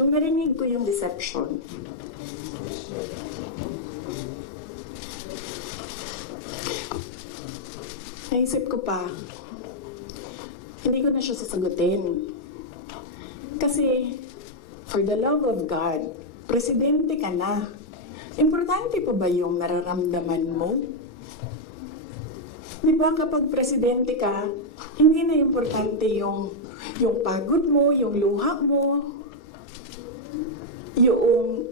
Nung narinig ko yung deception, naisip ko pa, hindi ko na siya sasagutin. Kasi, for the love of God, presidente ka na. Importante pa ba yung nararamdaman mo? Di ba kapag presidente ka, hindi na importante yung, yung pagod mo, yung luha mo, yung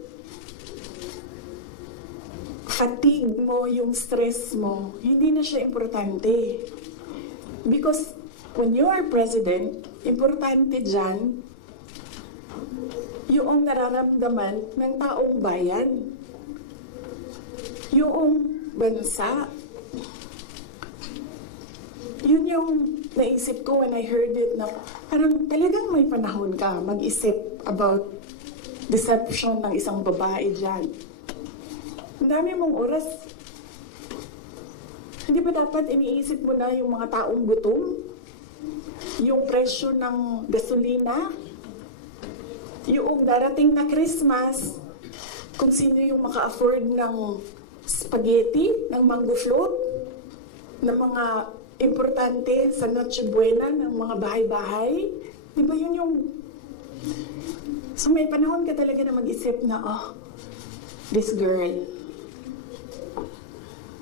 fatigue mo, yung stress mo, hindi na siya importante. Because when you are president, importante dyan yung nararamdaman ng taong bayan. Yung bansa. Yun yung naisip ko when I heard it na parang talagang may panahon ka mag-isip about deception ng isang babae dyan. Ang dami mong oras. Hindi ba dapat iniisip mo na yung mga taong gutom? Yung presyo ng gasolina? Yung darating na Christmas, kung sino yung maka-afford ng spaghetti, ng mango float, ng mga importante sa Noche Buena, ng mga bahay-bahay. Di ba yun yung... So may panahon ka talaga na mag-isip na, oh, this girl,